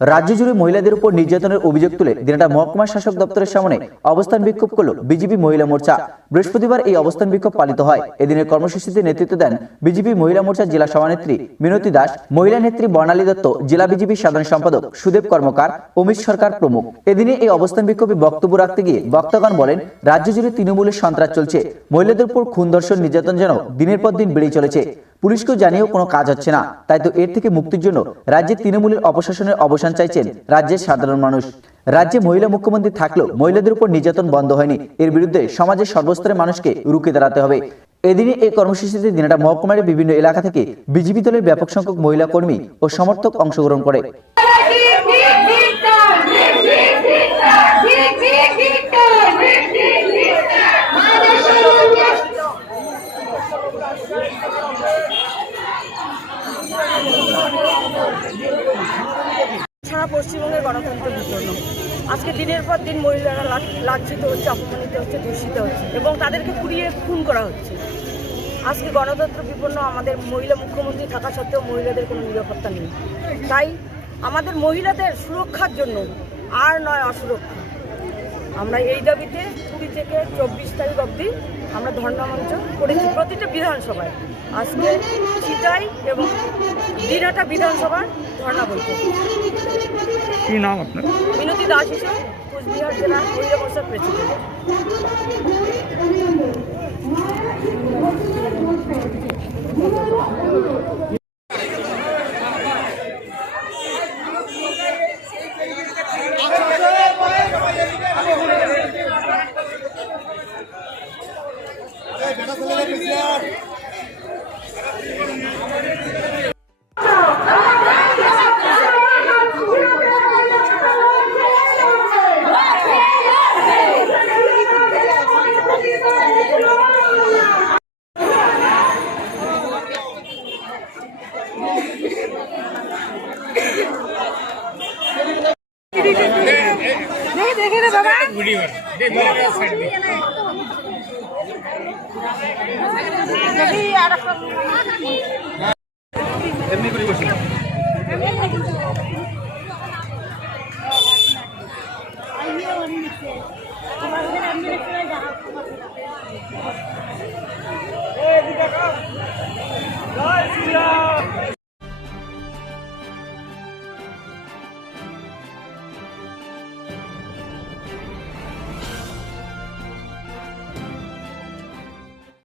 রাজ্য জুড়ে মহিলাদের উপর নির্যাতনের অভিযোগ তুলে দিনাটা মহকুমা শাসক দপ্তরের সামনে অবস্থান বিক্ষোভ করল বিজেপি মহিলা মোর্চা। বৃহস্পতিবার এই অবস্থান বিক্ষোভ পালিত হয়। এদিনের কর্মসূচিতে নেতৃত্ব দেন বিজেপি মহিলা মোর্চার জেলা সভানেত্রী মিনতি দাস, মহিলা নেত্রী বর্ণালী দত্ত, জেলা বিজেপি সাধারণ সম্পাদক সুদেব কর্মকার, অমিত সরকার প্রমুখ। এদিনে এই অবস্থান বিক্ষোভে বক্তব্য রাখতে গিয়ে বক্তাগণ বলেন, রাজ্য জুড়ে তৃণমূলের সন্ত্রাস চলছে। মহিলাদের উপর খুন ধর্ষণ, নির্যাতন যেন দিনের পর দিন বেড়েই চলেছে। পুলিশকেও জানিয়েও কোনো কাজ হচ্ছে না। তাই তো এর থেকে মুক্তির জন্য রাজ্যে তৃণমূলের অপশাসনের অবসান চাইছেন রাজ্যের সাধারণ মানুষ। রাজ্যে মহিলা মুখ্যমন্ত্রী থাকলেও মহিলাদের উপর নির্যাতন বন্ধ হয়নি। এর বিরুদ্ধে সমাজের সর্বস্তরের মানুষকে রুখে দাঁড়াতে হবে। এদিনে এই কর্মসূচিতে দিনাটা মহকুমার বিভিন্ন এলাকা থেকে বিজেপি দলের ব্যাপক সংখ্যক মহিলা কর্মী ও সমর্থক অংশগ্রহণ করে। সারা পশ্চিমবঙ্গের গণতন্ত্র বিপন্ন। আজকে দিনের পর দিন মহিলারা লাঞ্ছিত হচ্ছে, অপমানিত হচ্ছে, দূষিত হচ্ছে এবং তাদেরকে পুড়িয়ে খুন করা হচ্ছে। আজকে গণতন্ত্র বিপন্ন আমাদের মহিলা মুখ্যমন্ত্রী থাকা সত্ত্বেও মহিলাদের কোনো নিরাপত্তা নেই। তাই আমাদের মহিলাদের সুরক্ষার জন্য আর নয় অসুরক্ষা। আমরা এই দাবিতে কুড়ি থেকে চব্বিশ তারিখ অবধি আমরা ধর্ণা মঞ্চ করেছি প্রতিটা বিধানসভায়। আজকে চিতাই এবং দিনহাটা বিধানসভার আমার না বলতে কি নাম আপনার মিনতি দাস হিসেবে কোচবিহার জেলা মহিলা পরিষদ প্রেসিডেন্ট बेटा चले गए ডিভার ডিভার সাইড এমনি করে বসে